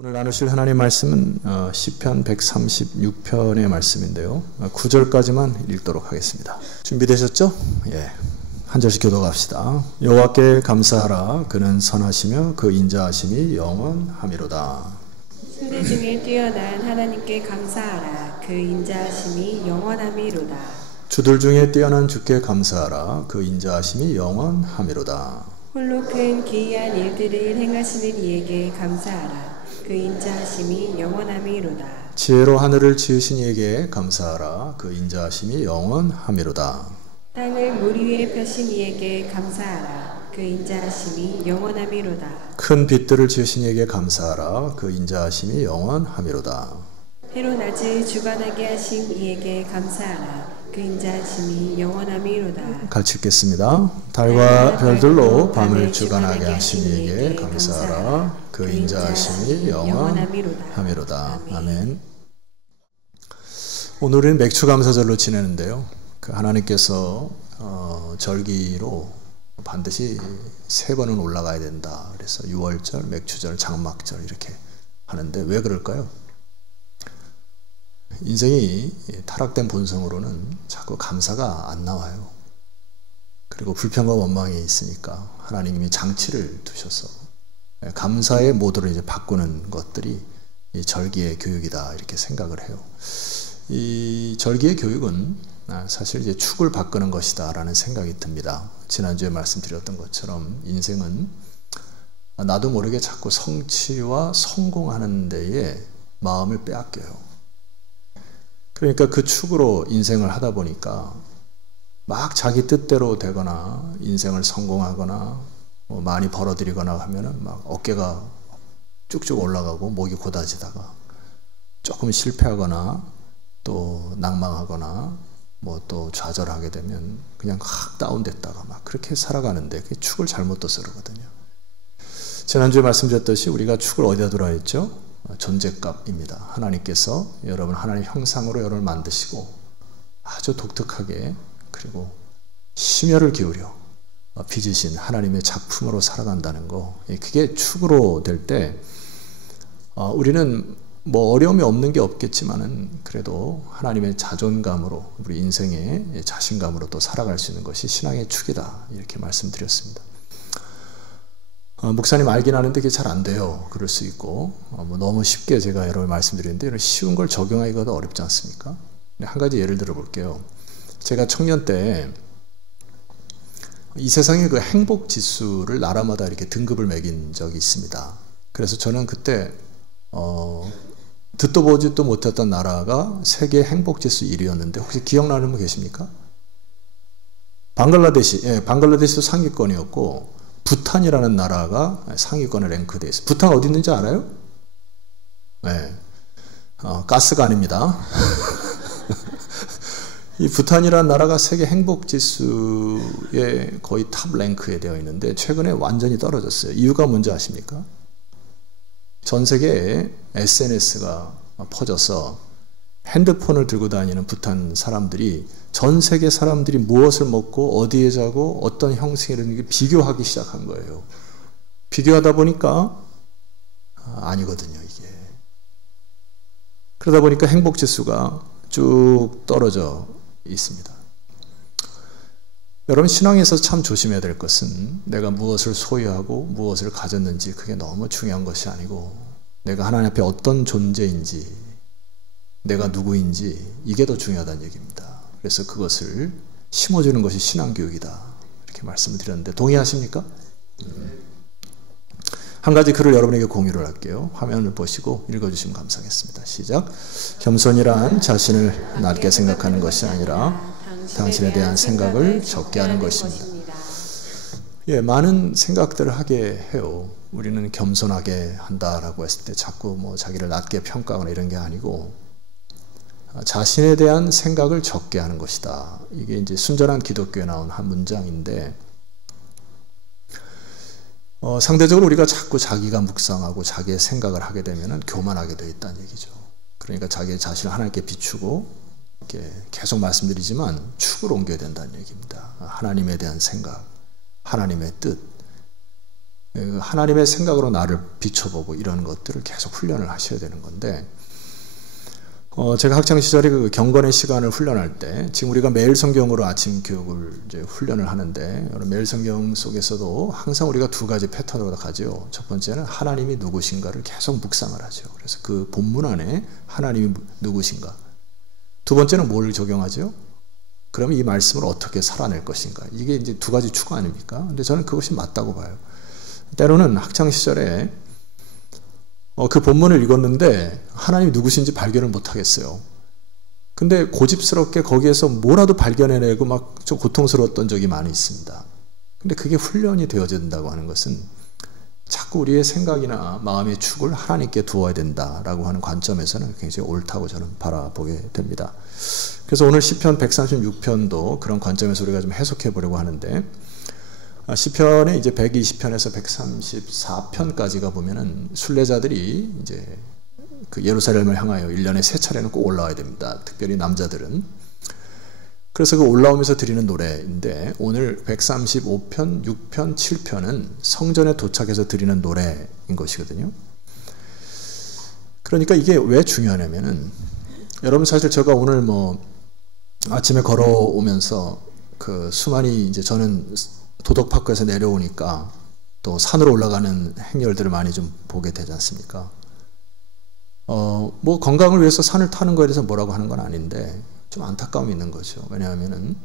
오늘 나누실 하나님의 말씀은 시편 136편의 말씀인데요. 9절까지만 읽도록 하겠습니다. 준비되셨죠? 예. 한 절씩 교독합시다. 여호와께 감사하라. 그는 선하시며 그 인자하심이 영원하미로다. 수리 중에 뛰어난 하나님께 감사하라. 그 인자하심이 영원하미로다. 주들 중에 뛰어난 주께 감사하라. 그 인자하심이 영원하미로다. 홀로 큰 기이한 일들을 행하시는 이에게 감사하라. 그 인자하심이 영원하미로다. 지혜로 하늘을 지으신 이에게 감사하라. 그 인자하심이 영원하미로다. 땅을 물 위에 펴신 이에게 감사하라. 그 인자하심이 영원하미로다. 큰 빛들을 지으신 이에게 감사하라. 그 인자하심이 영원하미로다. 해로 낮을 주관하게 하신 이에게 감사하라. 그 인자하심이 영원하미로다. 같이 읽겠습니다. 달과 별들로 밤을 주관하게 하신 이에게 감사하라. 그 인자하심이 영원하미로다. 아멘. 오늘은 맥추감사절로 지내는데요. 하나님께서 절기로 반드시 3번은 올라가야 된다. 그래서 6월절, 맥추절, 장막절 이렇게 하는데 왜 그럴까요? 인생이 타락된 본성으로는 자꾸 감사가 안 나와요. 그리고 불평과 원망이 있으니까 하나님이 장치를 두셔서 감사의 모드로 이제 바꾸는 것들이 이 절기의 교육이다 이렇게 생각을 해요. 이 절기의 교육은 사실 이제 축을 바꾸는 것이다라는 생각이 듭니다. 지난주에 말씀드렸던 것처럼 인생은 나도 모르게 자꾸 성취와 성공하는 데에 마음을 빼앗겨요. 그러니까 그 축으로 인생을 하다 보니까 막 자기 뜻대로 되거나 인생을 성공하거나 많이 벌어들이거나 하면은 막 어깨가 쭉쭉 올라가고 목이 곧아지다가 조금 실패하거나 또 낭망하거나 뭐 또 좌절하게 되면 그냥 확 다운됐다가 막 그렇게 살아가는데 그게 축을 잘못 둬서 그러거든요. 지난주에 말씀드렸듯이 우리가 축을 어디다 두라 했죠? 존재값입니다. 하나님께서 여러분 하나님 형상으로 여러분을 만드시고 아주 독특하게 그리고 심혈을 기울여 빚으신 하나님의 작품으로 살아간다는 거, 그게 축으로 될 때 우리는 뭐 어려움이 없는 게 없겠지만은 그래도 하나님의 자존감으로 우리 인생의 자신감으로 또 살아갈 수 있는 것이 신앙의 축이다 이렇게 말씀드렸습니다. 목사님 알긴 아는데 그게 잘 안 돼요. 그럴 수 있고 너무 쉽게 제가 여러분 말씀드리는데 쉬운 걸 적용하기가 더 어렵지 않습니까? 한 가지 예를 들어 볼게요. 제가 청년 때 이 세상의 그 행복 지수를 나라마다 이렇게 등급을 매긴 적이 있습니다. 그래서 저는 그때 듣도 보지도 못했던 나라가 세계 행복 지수 1위였는데 혹시 기억나는 분 계십니까? 방글라데시, 방글라데시도 상위권이었고 부탄이라는 나라가 상위권에 랭크되어 있어요. 부탄 어디 있는지 알아요? 네. 가스가 아닙니다. 이 부탄이라는 나라가 세계 행복지수의 거의 탑 랭크에 되어 있는데 최근에 완전히 떨어졌어요. 이유가 뭔지 아십니까? 전 세계에 SNS가 퍼져서 핸드폰을 들고 다니는 부탄 사람들이 전 세계 사람들이 무엇을 먹고 어디에 자고 어떤 형식이라는 비교하기 시작한 거예요. 비교하다 보니까 아니거든요, 이게. 그러다 보니까 행복지수가 쭉 떨어져 있습니다. 여러분 신앙에서 참 조심해야 될 것은 내가 무엇을 소유하고 무엇을 가졌는지 그게 너무 중요한 것이 아니고 내가 하나님 앞에 어떤 존재인지 내가 누구인지 이게 더 중요하다는 얘기입니다. 그래서 그것을 심어주는 것이 신앙교육이다 이렇게 말씀을 드렸는데 동의하십니까? 한 가지 글을 여러분에게 공유를 할게요. 화면을 보시고 읽어주시면 감사하겠습니다. 시작. 겸손이란 자신을 낮게 생각하는 것이 아니라 당신에 대한 생각을 적게 하는 것입니다. 예, 많은 생각들을 하게 해요. 우리는 겸손하게 한다라고 했을 때 자꾸 뭐 자기를 낮게 평가하거나 이런 게 아니고 자신에 대한 생각을 적게 하는 것이다. 이게 이제 순전한 기독교에 나온 한 문장인데 상대적으로 우리가 자꾸 자기가 묵상하고 자기의 생각을 하게 되면 교만하게 되어 있다는 얘기죠. 그러니까 자기 자신을 하나님께 비추고 이렇게 계속 말씀드리지만 축을 옮겨야 된다는 얘기입니다. 하나님에 대한 생각, 하나님의 뜻, 하나님의 생각으로 나를 비춰보고 이런 것들을 계속 훈련을 하셔야 되는 건데, 제가 학창시절에 그 경건의 시간을 훈련할 때, 지금 우리가 매일 성경으로 아침 교육을 이제 훈련을 하는데, 매일 성경 속에서도 항상 우리가 두 가지 패턴으로 가죠. 첫 번째는 하나님이 누구신가를 계속 묵상을 하죠. 그래서 그 본문 안에 하나님이 누구신가. 두 번째는 뭘 적용하죠? 그러면 이 말씀을 어떻게 살아낼 것인가. 이게 이제 두 가지 추구 아닙니까? 근데 저는 그것이 맞다고 봐요. 때로는 학창시절에 그 본문을 읽었는데 하나님이 누구신지 발견을 못하겠어요. 근데 고집스럽게 거기에서 뭐라도 발견해내고 막 좀 고통스러웠던 적이 많이 있습니다. 근데 그게 훈련이 되어진다고 하는 것은 자꾸 우리의 생각이나 마음의 축을 하나님께 두어야 된다라고 하는 관점에서는 굉장히 옳다고 저는 바라보게 됩니다. 그래서 오늘 시편 136편도 그런 관점에서 우리가 좀 해석해 보려고 하는데, 시편에 이제 120편에서 134편까지가 보면은 순례자들이 이제 그 예루살렘을 향하여 1년에 3차례는 꼭 올라와야 됩니다. 특별히 남자들은. 그래서 그 올라오면서 드리는 노래인데, 오늘 135편, 6편, 7편은 성전에 도착해서 드리는 노래인 것이거든요. 그러니까 이게 왜 중요하냐면은, 여러분 사실 제가 오늘 뭐 아침에 걸어오면서 그 수많이 이제 저는 도덕파크에서 내려오니까 또 산으로 올라가는 행렬들을 많이 좀 보게 되지 않습니까? 뭐 건강을 위해서 산을 타는 거에 대해서 뭐라고 하는 건 아닌데 좀 안타까움이 있는 거죠. 왜냐하면은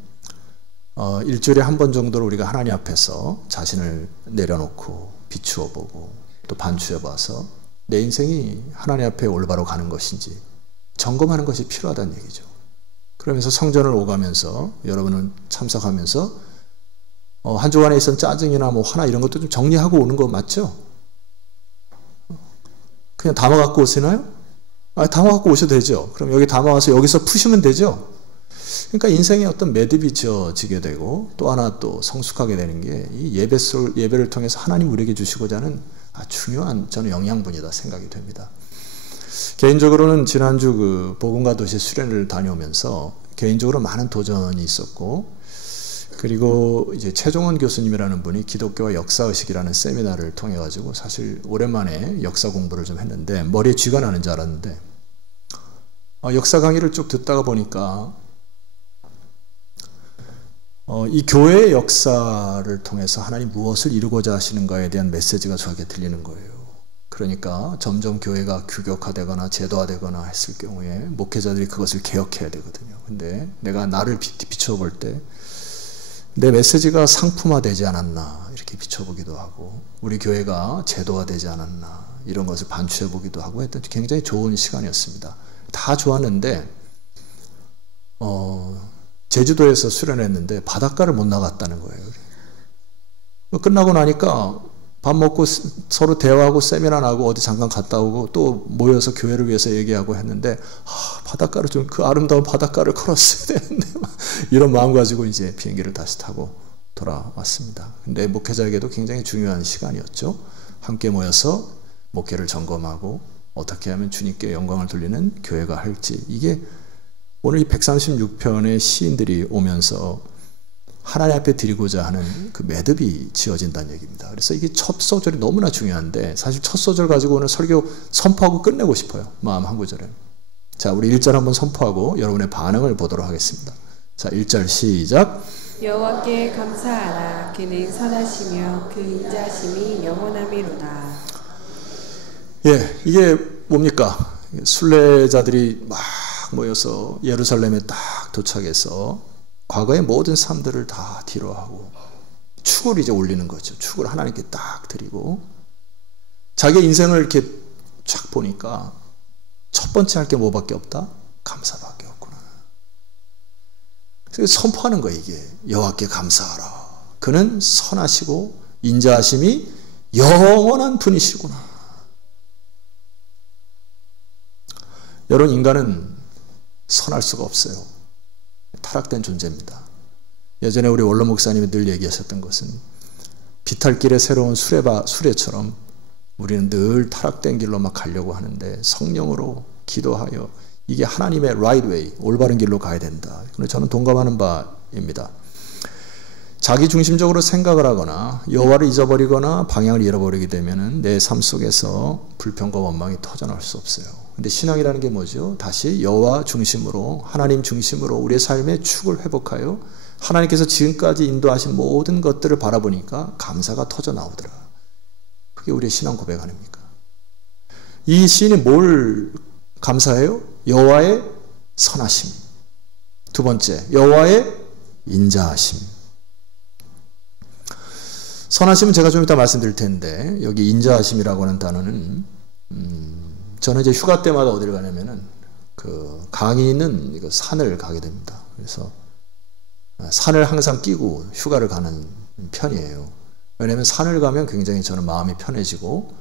일주일에 한 번 정도로 우리가 하나님 앞에서 자신을 내려놓고 비추어 보고 또 반추해 봐서 내 인생이 하나님 앞에 올바로 가는 것인지 점검하는 것이 필요하다는 얘기죠. 그러면서 성전을 오가면서 여러분은 참석하면서 한 주간에 있었던 짜증이나 뭐 화나 이런 것도 좀 정리하고 오는 거 맞죠? 그냥 담아 갖고 오시나요? 담아 갖고 오셔도 되죠. 그럼 여기 담아와서 여기서 푸시면 되죠. 그러니까 인생에 어떤 매듭이 지어지게 되고 또 하나 또 성숙하게 되는 게 이 예배를 통해서 하나님 우리에게 주시고자 하는 중요한 저는 영양분이다 생각이 됩니다. 개인적으로는 지난주 그 복음과 도시 수련을 다녀오면서 개인적으로 많은 도전이 있었고, 그리고 이제 최종원 교수님이라는 분이 기독교와 역사의식이라는 세미나를 통해 가지고 사실 오랜만에 역사 공부를 좀 했는데 머리에 쥐가 나는 줄 알았는데, 역사 강의를 쭉 듣다가 보니까 이 교회의 역사를 통해서 하나님 무엇을 이루고자 하시는가에 대한 메시지가 저에게 들리는 거예요. 그러니까 점점 교회가 규격화되거나 제도화되거나 했을 경우에 목회자들이 그것을 개혁해야 되거든요. 근데 내가 나를 비춰볼 때 내 메시지가 상품화되지 않았나 이렇게 비춰보기도 하고, 우리 교회가 제도화되지 않았나 이런 것을 반추해보기도 하고 했던 굉장히 좋은 시간이었습니다. 다 좋았는데 제주도에서 수련했는데 바닷가를 못 나갔다는 거예요. 끝나고 나니까 밥 먹고 서로 대화하고 세미나 나고 어디 잠깐 갔다 오고 또 모여서 교회를 위해서 얘기하고 했는데 바닷가를 좀 그 아름다운 바닷가를 걸었어야 되는데 이런 마음 가지고 이제 비행기를 다시 타고 돌아왔습니다. 근데 목회자에게도 굉장히 중요한 시간이었죠. 함께 모여서 목회를 점검하고 어떻게 하면 주님께 영광을 돌리는 교회가 할지, 이게 오늘 이 136편의 시인들이 오면서 하나님 앞에 드리고자 하는 그 매듭이 지어진다는 얘기입니다. 그래서 이게 첫 소절이 너무나 중요한데 사실 첫 소절 가지고 오늘 설교 선포하고 끝내고 싶어요. 마음 한 구절에. 자, 우리 1절 한번 선포하고 여러분의 반응을 보도록 하겠습니다. 자, 1절 시작. 여호와께 감사하라. 그는 선하시며 그 인자하심이 영원함이로다. 예, 이게 뭡니까? 순례자들이 막 모여서 예루살렘에 딱 도착해서 과거의 모든 삶들을 다 뒤로하고 축을 이제 올리는 거죠. 축을 하나님께 딱 드리고 자기 인생을 이렇게 쫙 보니까 첫 번째 할 게 뭐밖에 없다? 감사밖에 없구나. 그래서 선포하는 거예요. 이게 여호와께 감사하라. 그는 선하시고 인자하심이 영원한 분이시구나. 여러분, 인간은 선할 수가 없어요. 타락된 존재입니다. 예전에 우리 원로 목사님이 늘 얘기하셨던 것은 비탈길의 새로운 수레처럼 우리는 늘 타락된 길로 막 가려고 하는데 성령으로 기도하여 이게 하나님의 right way, 올바른 길로 가야 된다. 저는 동감하는 바입니다. 자기 중심적으로 생각을 하거나 여호와를 잊어버리거나 방향을 잃어버리게 되면 내 삶 속에서 불평과 원망이 터져나올 수 없어요. 근데 신앙이라는 게 뭐죠? 다시 여호와 중심으로, 하나님 중심으로 우리의 삶의 축을 회복하여 하나님께서 지금까지 인도하신 모든 것들을 바라보니까 감사가 터져나오더라. 그게 우리의 신앙 고백 아닙니까? 이 시인이 뭘 감사해요? 여호와의 선하심. 두 번째, 여호와의 인자하심. 선하심은 제가 좀 이따 말씀드릴 텐데, 여기 인자하심이라고 하는 단어는 저는 이제 휴가 때마다 어디를 가냐면은 그 강이 있는 산을 가게 됩니다. 그래서 산을 항상 끼고 휴가를 가는 편이에요. 왜냐하면 산을 가면 굉장히 저는 마음이 편해지고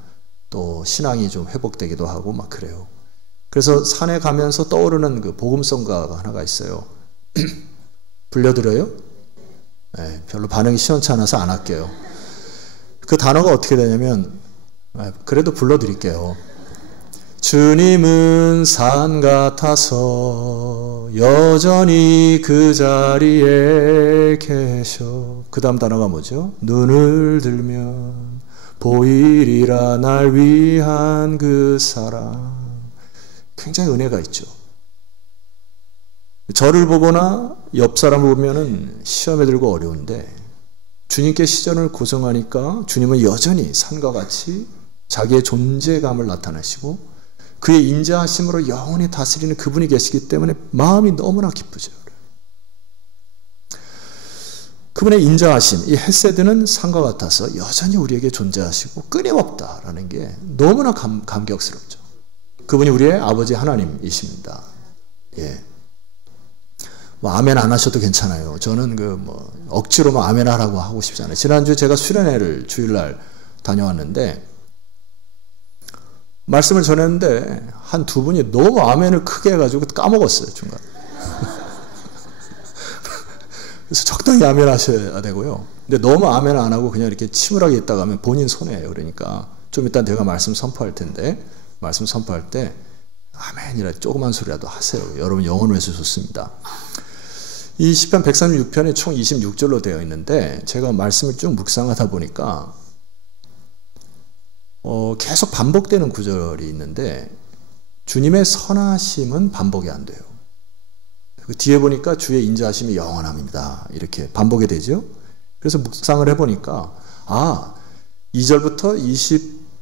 또 신앙이 좀 회복되기도 하고 막 그래요. 그래서 산에 가면서 떠오르는 그 복음성가가 하나가 있어요. 불려드려요? 네, 별로 반응이 시원치 않아서 안 할게요. 그 단어가 어떻게 되냐면, 그래도 불러드릴게요. 주님은 산 같아서 여전히 그 자리에 계셔. 그 다음 단어가 뭐죠? 눈을 들면 보이리라 날 위한 그 사랑. 굉장히 은혜가 있죠. 저를 보거나 옆 사람을 보면은 시험에 들고 어려운데 주님께 시전을 고성하니까 주님은 여전히 산과 같이 자기의 존재감을 나타내시고 그의 인자하심으로 영원히 다스리는 그분이 계시기 때문에 마음이 너무나 기쁘죠. 그분의 인자하심, 이 헤세드는 산과 같아서 여전히 우리에게 존재하시고 끊임없다라는 게 너무나 감격스럽죠. 그분이 우리의 아버지 하나님이십니다. 예. 뭐 아멘 안 하셔도 괜찮아요. 저는 억지로 아멘 하라고 하고 싶지 않아요. 지난주 제가 수련회를 주일날 다녀왔는데 말씀을 전했는데 한 두 분이 너무 아멘을 크게 해가지고 까먹었어요, 중간. 그래서 적당히 아멘 하셔야 되고요. 근데 너무 아멘 안 하고 그냥 이렇게 침울하게 있다가 하면 본인 손해예요. 그러니까 좀 이따 내가 말씀 선포할 텐데 말씀 선포할 때 아멘이라 조그만 소리라도 하세요. 여러분 영혼을 위해서 좋습니다. 이 시편 136편에 총 26절로 되어 있는데 제가 말씀을 쭉 묵상하다 보니까 계속 반복되는 구절이 있는데 주님의 선하심은 반복이 안 돼요. 그 뒤에 보니까 주의 인자하심이 영원합니다. 이렇게 반복이 되죠. 그래서 묵상을 해보니까 2절부터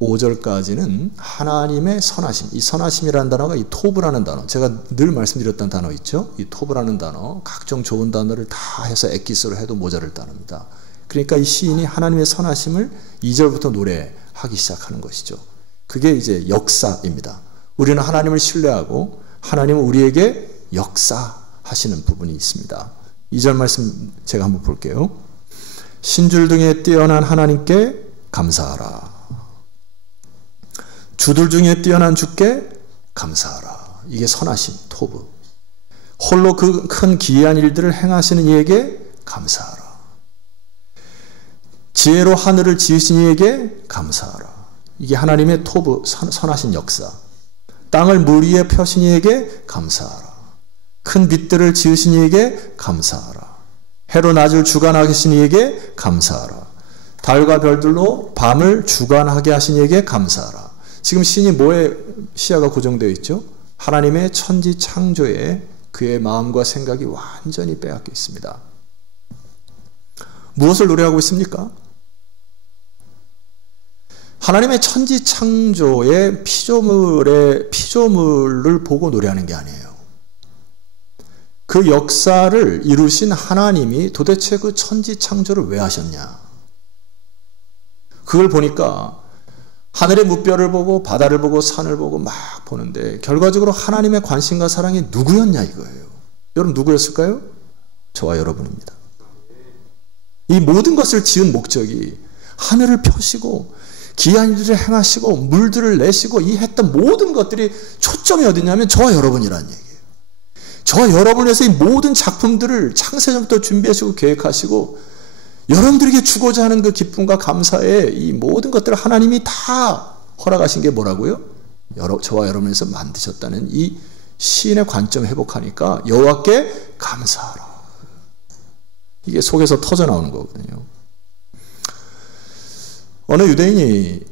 25절까지는 하나님의 선하심, 이 선하심이라는 단어가 이 토브라는 단어, 제가 늘 말씀드렸던 단어 있죠. 이 토브라는 단어, 각종 좋은 단어를 다 해서 엑기스로 해도 모자랄 단어입니다. 그러니까 이 시인이 하나님의 선하심을 2절부터 노래하기 시작하는 것이죠. 그게 이제 역사입니다. 우리는 하나님을 신뢰하고 하나님은 우리에게 역사하시는 부분이 있습니다. 2절 말씀 제가 한번 볼게요. 신줄 등에 뛰어난 하나님께 감사하라. 주들 중에 뛰어난 주께 감사하라. 이게 선하심, 토브. 홀로 그 큰 기이한 일들을 행하시는 이에게 감사하라. 지혜로 하늘을 지으신 이에게 감사하라. 이게 하나님의 토브, 선하신 역사. 땅을 물 위에 펴신 이에게 감사하라. 큰 빛들을 지으신 이에게 감사하라. 해로 낮을 주관하신 이에게 감사하라. 달과 별들로 밤을 주관하게 하신 이에게 감사하라. 지금 시인이 뭐에 시야가 고정되어 있죠? 하나님의 천지 창조에 그의 마음과 생각이 완전히 빼앗겨 있습니다. 무엇을 노래하고 있습니까? 하나님의 천지 창조의 피조물을 보고 노래하는 게 아니에요. 그 역사를 이루신 하나님이 도대체 그 천지 창조를 왜 하셨냐? 그걸 보니까 하늘의 무별을 보고 바다를 보고 산을 보고 막 보는데 결과적으로 하나님의 관심과 사랑이 누구였냐 이거예요. 여러분 누구였을까요? 저와 여러분입니다. 이 모든 것을 지은 목적이 하늘을 펴시고 기이한 일들을 행하시고 물들을 내시고 이 했던 모든 것들이 초점이 어디냐면 저와 여러분이라는 얘기예요. 저와 여러분을 위해서 이 모든 작품들을 창세전부터 준비하시고 계획하시고 여러분들에게 주고자 하는 그 기쁨과 감사에 이 모든 것들을 하나님이 다 허락하신 게 뭐라고요? 저와 여러분을 위해서 만드셨다는 이 시인의 관점 회복하니까 여호와께 감사하라. 이게 속에서 터져 나오는 거거든요. 어느 유대인이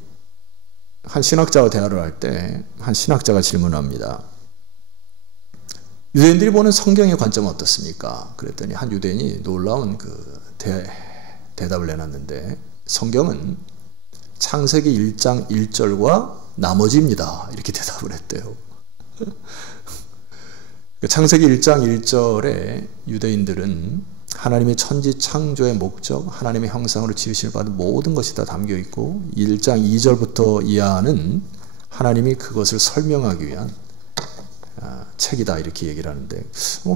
한 신학자와 대화를 할 때 한 신학자가 질문합니다. 유대인들이 보는 성경의 관점은 어떻습니까? 그랬더니 한 유대인이 놀라운 대답을 내놨는데, 성경은 창세기 1장 1절과 나머지입니다. 이렇게 대답을 했대요. 창세기 1장 1절에 유대인들은 하나님의 천지 창조의 목적, 하나님의 형상으로 지으심을 받은 모든 것이 다 담겨 있고, 1장 2절부터 이하는 하나님이 그것을 설명하기 위한 책이다, 이렇게 얘기를 하는데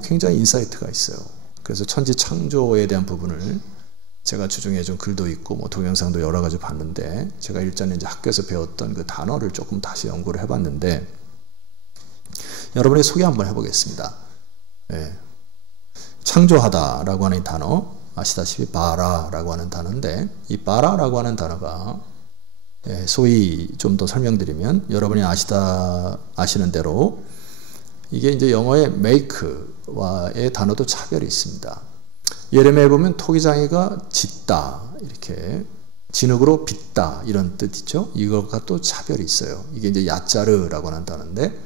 굉장히 인사이트가 있어요. 그래서 천지 창조에 대한 부분을 제가 주중에 좀 글도 있고 동영상도 여러 가지 봤는데, 제가 일전에 이제 학교에서 배웠던 그 단어를 조금 다시 연구를 해봤는데, 여러분이 소개 한번 해보겠습니다. 예. 창조하다라고 하는 이 단어, 아시다시피 바라라고 하는 단어인데, 이 바라라고 하는 단어가 소위 좀 더 설명드리면, 여러분이 아시는 대로 이게 이제 영어의 make와의 단어도 차별이 있습니다. 예레미야에 보면 토기장이가 짓다, 이렇게 진흙으로 빚다, 이런 뜻이죠. 이것과 또 차별이 있어요. 이게 이제 야짜르라고 하는 단어인데,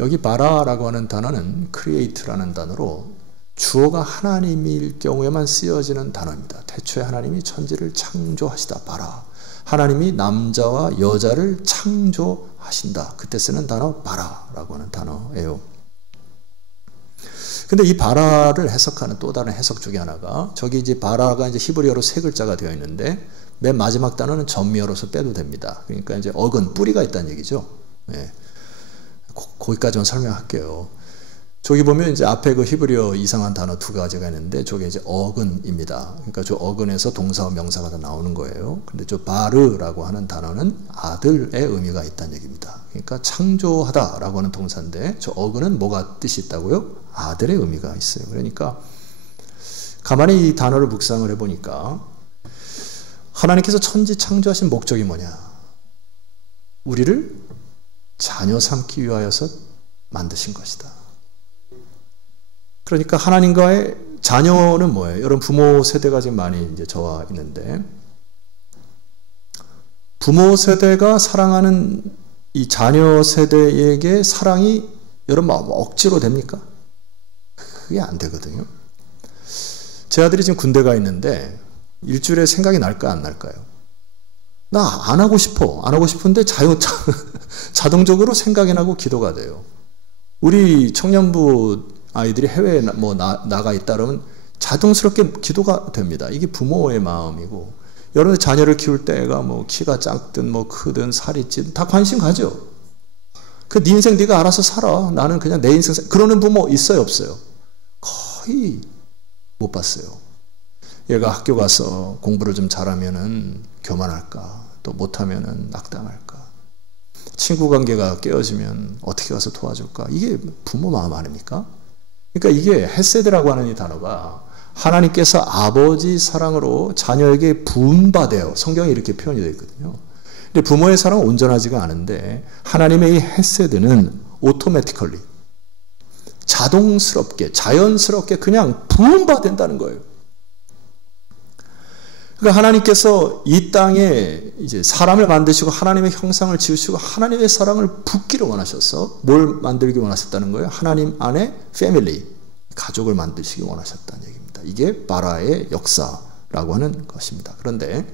여기 바라라고 하는 단어는 create라는 단어로 주어가 하나님일 경우에만 쓰여지는 단어입니다. 태초에 하나님이 천지를 창조하시다, 바라. 하나님이 남자와 여자를 창조하신다, 그때 쓰는 단어 바라라고 하는 단어예요. 근데 이 바라를 해석하는 또 다른 해석 중에 하나가, 저기 이제 바라가 이제 히브리어로 세 글자가 되어 있는데, 맨 마지막 단어는 전미어로서 빼도 됩니다. 그러니까 이제 어근, 뿌리가 있다는 얘기죠. 예. 거기까지만 설명할게요. 저기 보면 이제 앞에 그 히브리어 이상한 단어 두 가지가 있는데, 저게 이제 어근입니다. 그러니까 저 어근에서 동사와 명사가 다 나오는 거예요. 근데 저 바르라고 하는 단어는 아들의 의미가 있다는 얘기입니다. 그러니까 창조하다라고 하는 동사인데, 저 어근은 뭐가 뜻이 있다고요? 아들의 의미가 있어요. 그러니까 가만히 이 단어를 묵상을 해보니까, 하나님께서 천지 창조하신 목적이 뭐냐? 우리를 자녀 삼기 위하여서 만드신 것이다. 그러니까 하나님과의 자녀는 뭐예요? 여러분 부모 세대가 지금 많이 이제 저와 있는데, 부모 세대가 사랑하는 이 자녀 세대에게 사랑이 여러분 억지로 됩니까? 그게 안 되거든요. 제 아들이 지금 군대 가 있는데 일주일에 생각이 날까 안 날까요? 나 안 하고 싶어. 안 하고 싶은데 자동적으로 생각이 나고 기도가 돼요. 우리 청년부 아이들이 해외에 나가 있다 그러면 자동스럽게 기도가 됩니다. 이게 부모의 마음이고, 여러분의 자녀를 키울 때가 키가 작든 크든 살이 찌든 다 관심 가죠. 네 인생 네가 알아서 살아. 나는 그냥 내 인생 그러는 부모 있어요, 없어요? 거의 못 봤어요. 얘가 학교 가서 공부를 좀 잘하면은 교만할까, 또 못하면은 낙담할까, 친구 관계가 깨어지면 어떻게 가서 도와줄까. 이게 부모 마음 아닙니까? 그러니까 이게 헤세드라고 하는 이 단어가 하나님께서 아버지 사랑으로 자녀에게 부음받아요. 성경에 이렇게 표현이 되어 있거든요. 근데 부모의 사랑은 온전하지가 않은데, 하나님의 이 헤세드는 오토매티컬리, 자동스럽게, 자연스럽게 그냥 부음받는다는 거예요. 그러니까 하나님께서 이 땅에 이제 사람을 만드시고 하나님의 형상을 지으시고 하나님의 사랑을 붓기를 원하셔서 뭘 만들기 원하셨다는 거예요? 하나님 안에 패밀리, 가족을 만드시기 원하셨다는 얘기입니다. 이게 바라의 역사라고 하는 것입니다. 그런데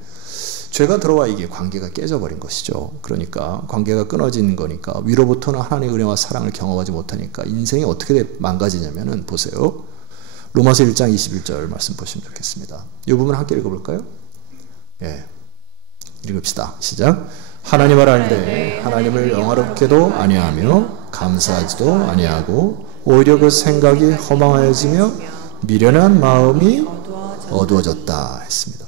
죄가 들어와 이게 관계가 깨져버린 것이죠. 그러니까 관계가 끊어진 거니까, 위로부터는 하나님의 은혜와 사랑을 경험하지 못하니까 인생이 어떻게 망가지냐면은, 보세요. 로마서 1장 21절 말씀 보시면 좋겠습니다. 이 부분 함께 읽어볼까요? 예, 읽읍시다. 시작. 하나님을 알되 하나님을 영화롭게도 아니하며 감사하지도 아니하고 오히려 그 생각이 허망하여지며 미련한 마음이 어두워졌다 했습니다.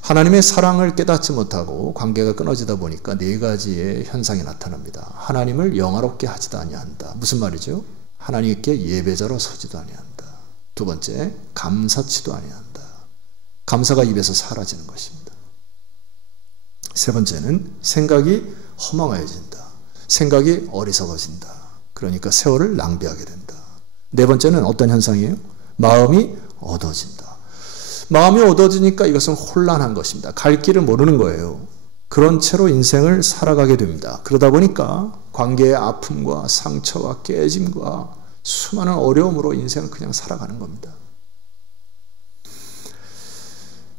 하나님의 사랑을 깨닫지 못하고 관계가 끊어지다 보니까 네 가지의 현상이 나타납니다. 하나님을 영화롭게 하지도 아니한다. 무슨 말이죠? 하나님께 예배자로 서지도 아니한다. 두 번째, 감사치도 아니한다. 감사가 입에서 사라지는 것입니다. 세 번째는 생각이 허망해진다. 생각이 어리석어진다. 그러니까 세월을 낭비하게 된다. 네 번째는 어떤 현상이에요? 마음이 어두워진다. 마음이 어두워지니까 이것은 혼란한 것입니다. 갈 길을 모르는 거예요. 그런 채로 인생을 살아가게 됩니다. 그러다 보니까 관계의 아픔과 상처와 깨짐과 수많은 어려움으로 인생을 그냥 살아가는 겁니다.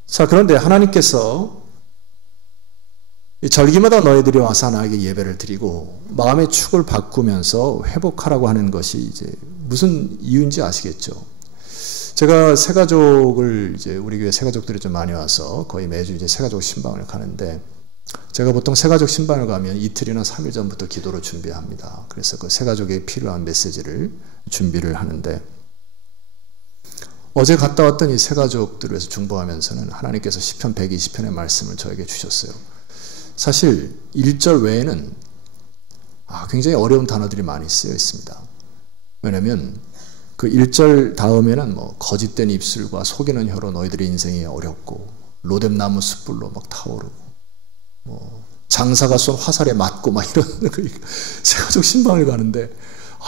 자, 그런데 하나님께서 절기마다 너희들이 와서 하나님께 예배를 드리고 마음의 축을 바꾸면서 회복하라고 하는 것이 이제 무슨 이유인지 아시겠죠? 제가 새가족을 우리 교회 새가족들이 좀 많이 와서 거의 매주 이제 새가족 신방을 가는데, 제가 보통 새가족 신방을 가면 이틀이나 3일 전부터 기도로 준비합니다. 그래서 그 새가족에 필요한 메시지를 준비를 하는데, 어제 갔다 왔던 이 새가족들을 위해서 중보하면서는 하나님께서 시편 120편의 말씀을 저에게 주셨어요. 사실 1절 외에는 굉장히 어려운 단어들이 많이 쓰여 있습니다. 왜냐하면 그 1절 다음에는 거짓된 입술과 속이는 혀로 너희들의 인생이 어렵고, 로뎀나무 숯불로 막 타오르고, 장사가 쏜 화살에 맞고 막 이런 새가족 신방을 가는데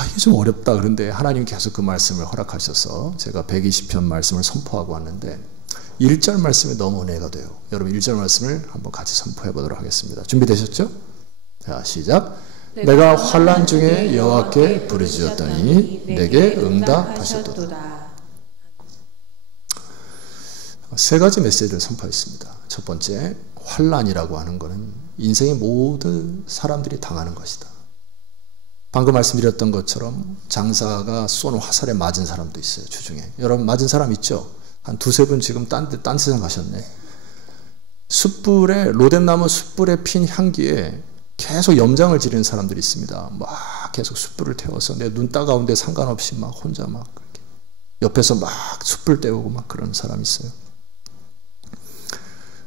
이게 좀 어렵다. 그런데 하나님 계속 그 말씀을 허락하셔서 제가 120편 말씀을 선포하고 왔는데 1절 말씀이 너무 은혜가 돼요. 여러분 1절 말씀을 한번 같이 선포해 보도록 하겠습니다. 준비되셨죠? 자, 시작. 내가 환난 중에 여호와께 부르짖었더니 내게 응답하셨도다. 세 가지 메시지를 선포했습니다. 첫 번째, 환난이라고 하는 것은 인생의 모든 사람들이 당하는 것이다. 방금 말씀드렸던 것처럼 장사가 쏜 화살에 맞은 사람도 있어요. 주중에. 여러분 맞은 사람 있죠? 한 두세 분 지금 딴 세상 가셨네. 숯불에, 로뎀나무 숯불에 핀 향기에 계속 염장을 지르는 사람들이 있습니다. 막 계속 숯불을 태워서 내 눈 따가운데 상관없이 막 혼자 막 그렇게 옆에서 막 숯불 때우고 막 그런 사람이 있어요.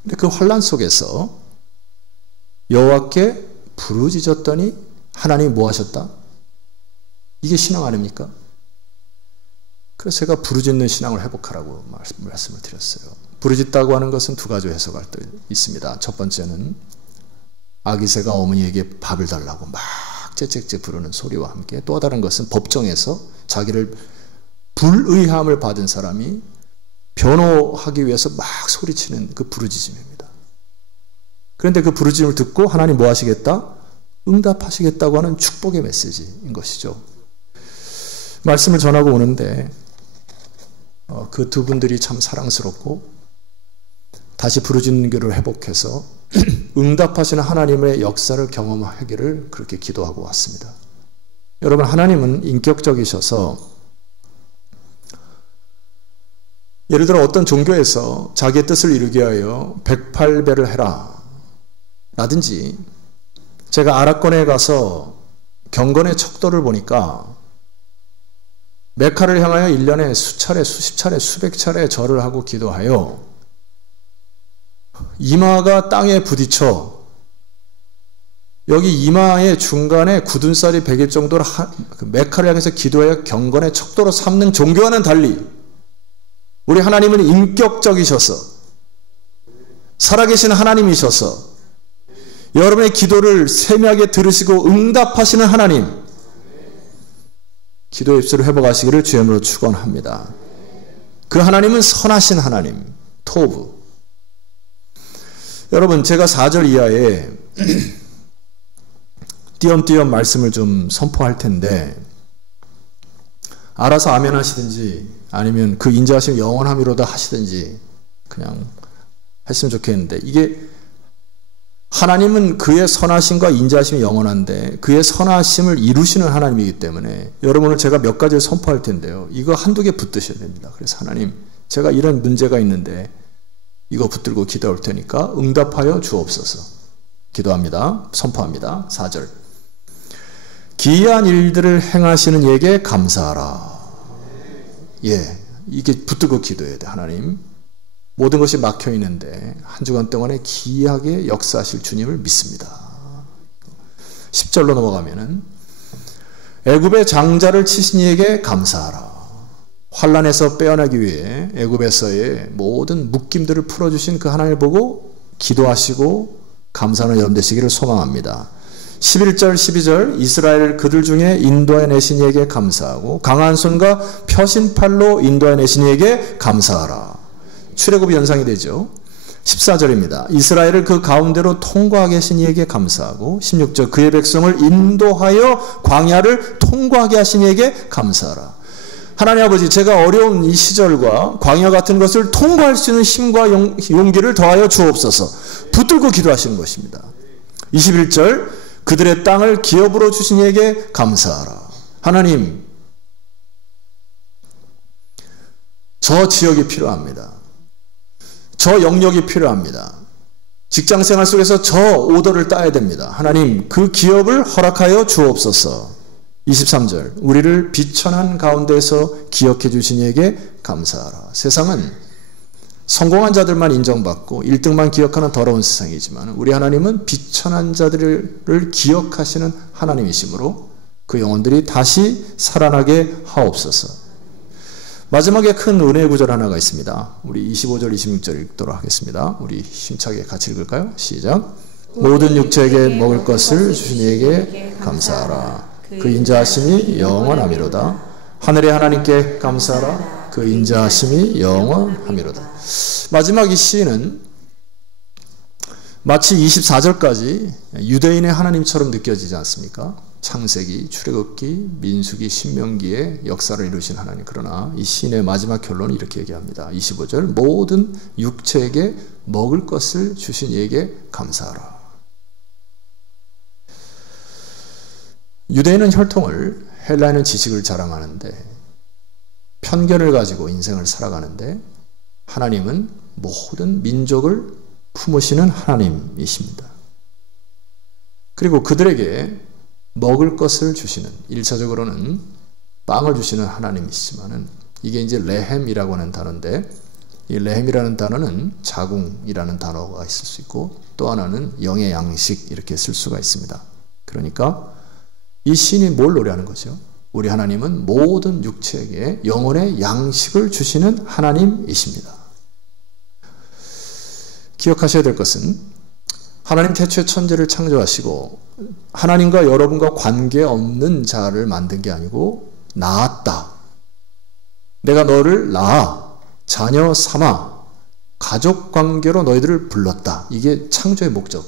근데 그 환난 속에서 여호와께 부르짖었더니 하나님이 뭐 하셨다? 이게 신앙 아닙니까? 그래서 제가 부르짖는 신앙을 회복하라고 말씀을 드렸어요. 부르짖다고 하는 것은 두 가지 해석할 때 있습니다. 첫 번째는 아기새가 어머니에게 밥을 달라고 막 짹짹짹 부르는 소리와 함께, 또 다른 것은 법정에서 자기를 불의함을 받은 사람이 변호하기 위해서 막 소리치는 그 부르짖음입니다. 그런데 그 부르짖음을 듣고 하나님 뭐 하시겠다? 응답하시겠다고 하는 축복의 메시지인 것이죠. 말씀을 전하고 오는데 그 두 분들이 참 사랑스럽고 다시 부르짖는 교를 회복해서 응답하시는 하나님의 역사를 경험하기를 그렇게 기도하고 왔습니다. 여러분, 하나님은 인격적이셔서 예를 들어 어떤 종교에서 자기의 뜻을 이루기 위하여 108배를 해라 라든지, 제가 아라콘에 가서 경건의 척도를 보니까 메카를 향하여 1년에 수차례, 수십 차례, 수백 차례 절을 하고 기도하여 이마가 땅에 부딪혀 여기 이마의 중간에 굳은 쌀이 베길 정도로 메카를 향해서 기도하여 경건의 척도로 삼는 종교와는 달리 우리 하나님은 인격적이셔서 살아계신 하나님이셔서 여러분의 기도를 세미하게 들으시고 응답하시는 하나님, 기도의 입술을 회복하시기를 주님으로 축원합니다. 그 하나님은 선하신 하나님, 토브. 여러분, 제가 4절 이하에 띄엄띄엄 말씀을 좀 선포할 텐데 알아서 아멘 하시든지 아니면 그 인자하심 영원함이로다 하시든지 그냥 했으면 좋겠는데, 이게 하나님은 그의 선하심과 인자하심이 영원한데 그의 선하심을 이루시는 하나님이기 때문에 여러분을 제가 몇 가지를 선포할 텐데요, 이거 한두 개 붙드셔야 됩니다. 그래서 하나님, 제가 이런 문제가 있는데 이거 붙들고 기도할 테니까 응답하여 주옵소서. 기도합니다. 선포합니다. 4절. 기이한 일들을 행하시는 이에게 감사하라. 예, 이게 붙들고 기도해야 돼. 하나님, 모든 것이 막혀 있는데 한 주간 동안에 기이하게 역사하실 주님을 믿습니다. 10절로 넘어가면은 애굽의 장자를 치신 이에게 감사하라. 환난에서 빼어나기 위해 애굽에서의 모든 묶임들을 풀어주신 그 하나님을 보고 기도하시고 감사하는 여러분 되시기를 소망합니다. 11절 12절 이스라엘 그들 중에 인도해 내신 이에게 감사하고 강한 손과 펴신 팔로 인도해 내신 이에게 감사하라. 출애굽이 연상이 되죠. 14절입니다. 이스라엘을 그 가운데로 통과하게 하신 이에게 감사하고 16절 그의 백성을 인도하여 광야를 통과하게 하신 이에게 감사하라. 하나님 아버지, 제가 어려운 이 시절과 광야 같은 것을 통과할 수 있는 힘과 용기를 더하여 주옵소서. 붙들고 기도하시는 것입니다. 21절 그들의 땅을 기업으로 주신 이에게 감사하라. 하나님, 저 지역이 필요합니다. 저 영역이 필요합니다. 직장생활 속에서 저 오더를 따야 됩니다. 하나님, 그 기업을 허락하여 주옵소서. 23절 우리를 비천한 가운데서 기억해 주신 이에게 감사하라. 세상은 성공한 자들만 인정받고 1등만 기억하는 더러운 세상이지만 우리 하나님은 비천한 자들을 기억하시는 하나님이시므로 그 영혼들이 다시 살아나게 하옵소서. 마지막에 큰 은혜의 구절 하나가 있습니다. 우리 25절 26절 읽도록 하겠습니다. 우리 힘차게 같이 읽을까요? 시작. 모든 육체에게 먹을 것을 주신 이에게 감사하라. 그 인자하심이 영원하미로다. 하늘의 하나님께 감사하라. 그 인자하심이 영원하미로다. 마지막 이 시는 마치 24절까지 유대인의 하나님처럼 느껴지지 않습니까? 창세기, 출애굽기, 민수기, 신명기의 역사를 이루신 하나님. 그러나 이 시인의 마지막 결론은 이렇게 얘기합니다. 25절 모든 육체에게 먹을 것을 주신 이에게 감사하라. 유대인은 혈통을, 헬라인은 지식을 자랑하는데 편견을 가지고 인생을 살아가는데 하나님은 모든 민족을 품으시는 하나님이십니다. 그리고 그들에게 먹을 것을 주시는, 1차적으로는 빵을 주시는 하나님이시지만은 이게 이제 레헴이라고 하는 단어인데 이 레헴이라는 단어는 자궁이라는 단어가 있을 수 있고 또 하나는 영의 양식 이렇게 쓸 수가 있습니다. 그러니까 이 시인이 뭘 노래하는 거죠? 우리 하나님은 모든 육체에게 영혼의 양식을 주시는 하나님이십니다. 기억하셔야 될 것은 하나님 태초에 천지를 창조하시고 하나님과 여러분과 관계없는 자를 만든 게 아니고 낳았다. 내가 너를 낳아 자녀 삼아 가족 관계로 너희들을 불렀다. 이게 창조의 목적.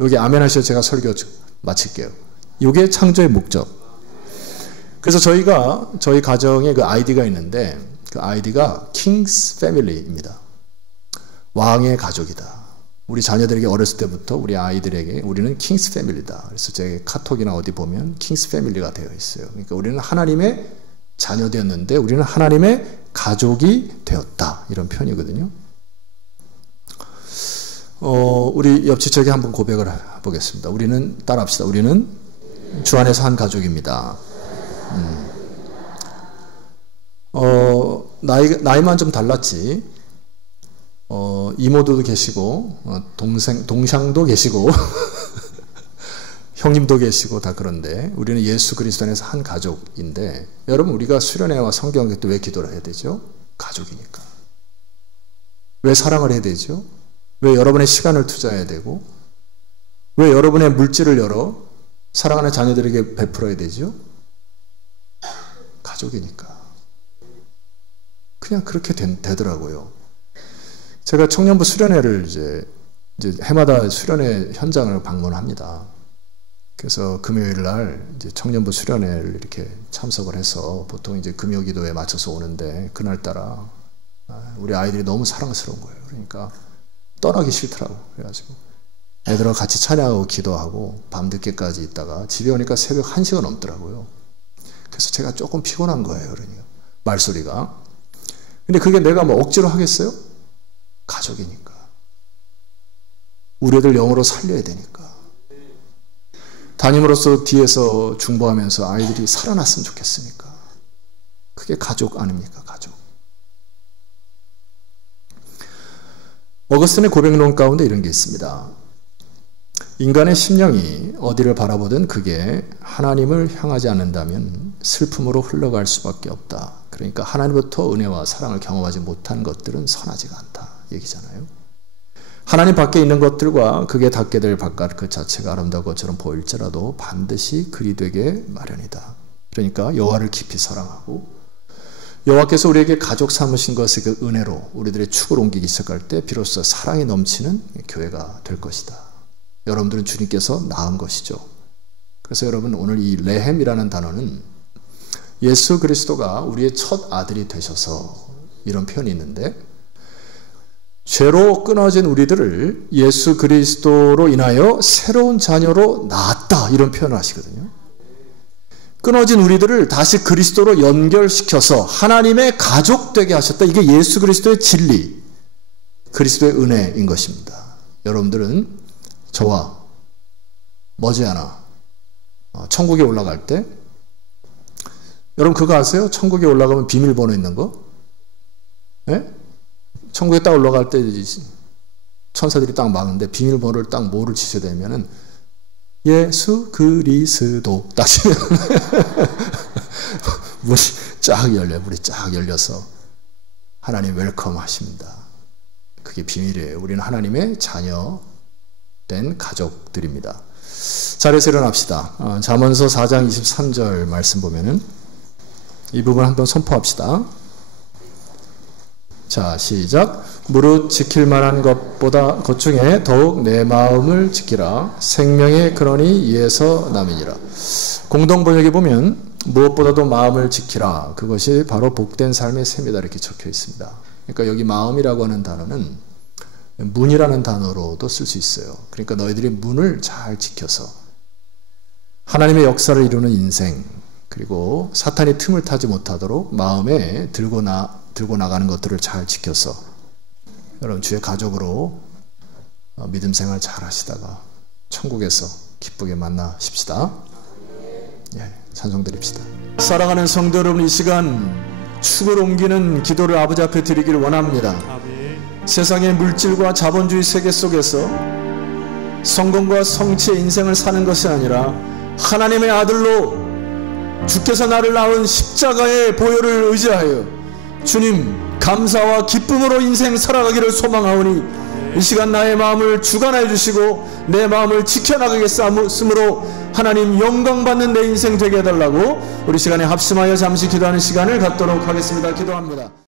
여기 아멘 하시고 제가 설교 마칠게요. 이게 창조의 목적. 그래서 저희 가정에 그 아이디가 있는데 그 아이디가 킹스 패밀리입니다. 왕의 가족이다. 우리 자녀들에게 어렸을 때부터 우리 아이들에게 우리는 킹스 패밀리다. 그래서 제 카톡이나 어디 보면 킹스 패밀리가 되어 있어요. 그러니까 우리는 하나님의 자녀되었는데 우리는 하나님의 가족이 되었다. 이런 표현이거든요. 우리 옆지척에 한번 고백을 해보겠습니다. 우리는 따라합시다. 우리는 주 안에서 한 가족입니다. 나이만 좀 달랐지. 이모도 계시고 동상도 계시고 형님도 계시고 다 그런데 우리는 예수 그리스도 안에서 한 가족인데 여러분 우리가 수련회와 성경에 또 왜 기도를 해야 되죠? 가족이니까. 왜 사랑을 해야 되죠? 왜 여러분의 시간을 투자해야 되고 왜 여러분의 물질을 열어 사랑하는 자녀들에게 베풀어야 되죠? 가족이니까. 그냥 그렇게 되더라고요. 제가 청년부 수련회를 이제 해마다 수련회 현장을 방문합니다. 그래서 금요일 날 이제 청년부 수련회를 이렇게 참석을 해서 보통 이제 금요 기도에 맞춰서 오는데 그날따라 우리 아이들이 너무 사랑스러운 거예요. 그러니까 떠나기 싫더라고. 그래가지고 애들하고 같이 찬양하고 기도하고 밤늦게까지 있다가 집에 오니까 새벽 1시가 넘더라고요. 그래서 제가 조금 피곤한 거예요. 그러니까 말소리가. 근데 그게 내가 뭐 억지로 하겠어요? 가족이니까. 우리 애들 영어로 살려야 되니까. 담임으로서 뒤에서 중보하면서 아이들이 살아났으면 좋겠으니까. 그게 가족 아닙니까? 가족. 어거스틴의 고백론 가운데 이런 게 있습니다. 인간의 심령이 어디를 바라보든 그게 하나님을 향하지 않는다면 슬픔으로 흘러갈 수밖에 없다. 그러니까 하나님부터 은혜와 사랑을 경험하지 못한 것들은 선하지가 않다 얘기잖아요. 하나님 밖에 있는 것들과 그게 닿게 될 바깥 그 자체가 아름다운 것처럼 보일지라도 반드시 그리 되게 마련이다. 그러니까 여호와를 깊이 사랑하고 여호와께서 우리에게 가족 삼으신 것의 그 은혜로 우리들의 축을 옮기기 시작할 때 비로소 사랑이 넘치는 교회가 될 것이다. 여러분들은 주님께서 낳은 것이죠. 그래서 여러분, 오늘 이 레헴이라는 단어는 예수 그리스도가 우리의 첫 아들이 되셔서, 이런 표현이 있는데, 죄로 끊어진 우리들을 예수 그리스도로 인하여 새로운 자녀로 낳았다, 이런 표현을 하시거든요. 끊어진 우리들을 다시 그리스도로 연결시켜서 하나님의 가족 되게 하셨다. 이게 예수 그리스도의 진리, 그리스도의 은혜인 것입니다. 여러분들은 저와 머지않아 천국에 올라갈 때, 여러분 그거 아세요? 천국에 올라가면 비밀번호 있는 거? 예? 천국에 딱 올라갈 때 천사들이 딱 막는데 비밀번호를 딱 뭐를 치셔야 되냐면은 예수 그리스도 딱 치면 문이 쫙 열려요. 문이 쫙 열려서 하나님 웰컴 하십니다. 그게 비밀이에요. 우리는 하나님의 자녀된 가족들입니다. 자리에서 일어납시다. 잠언서 4장 23절 말씀 보면은 이 부분 한번 선포합시다. 자, 시작. 무릇 지킬 만한 것 중에 더욱 내 마음을 지키라. 생명의 근원이 이에서 남이니라. 공동번역에 보면 무엇보다도 마음을 지키라. 그것이 바로 복된 삶의 셈이다, 이렇게 적혀 있습니다. 그러니까 여기 마음이라고 하는 단어는 문이라는 단어로도 쓸 수 있어요. 그러니까 너희들이 문을 잘 지켜서 하나님의 역사를 이루는 인생, 그리고 사탄이 틈을 타지 못하도록 마음에 들고 나가는 것들을 잘 지켜서 여러분 주의 가족으로 믿음 생활 잘 하시다가 천국에서 기쁘게 만나십시다. 예, 찬송 드립시다. 사랑하는 성도 여러분, 이 시간 축을 옮기는 기도를 아버지 앞에 드리기를 원합니다. 세상의 물질과 자본주의 세계 속에서 성공과 성취의 인생을 사는 것이 아니라 하나님의 아들로 주께서 나를 낳은 십자가의 보혈을 의지하여 주님 감사와 기쁨으로 인생 살아가기를 소망하오니 이 시간 나의 마음을 주관하여 주시고 내 마음을 지켜나가겠으므로 하나님 영광받는 내 인생 되게 해달라고 우리 시간에 합심하여 잠시 기도하는 시간을 갖도록 하겠습니다. 기도합니다.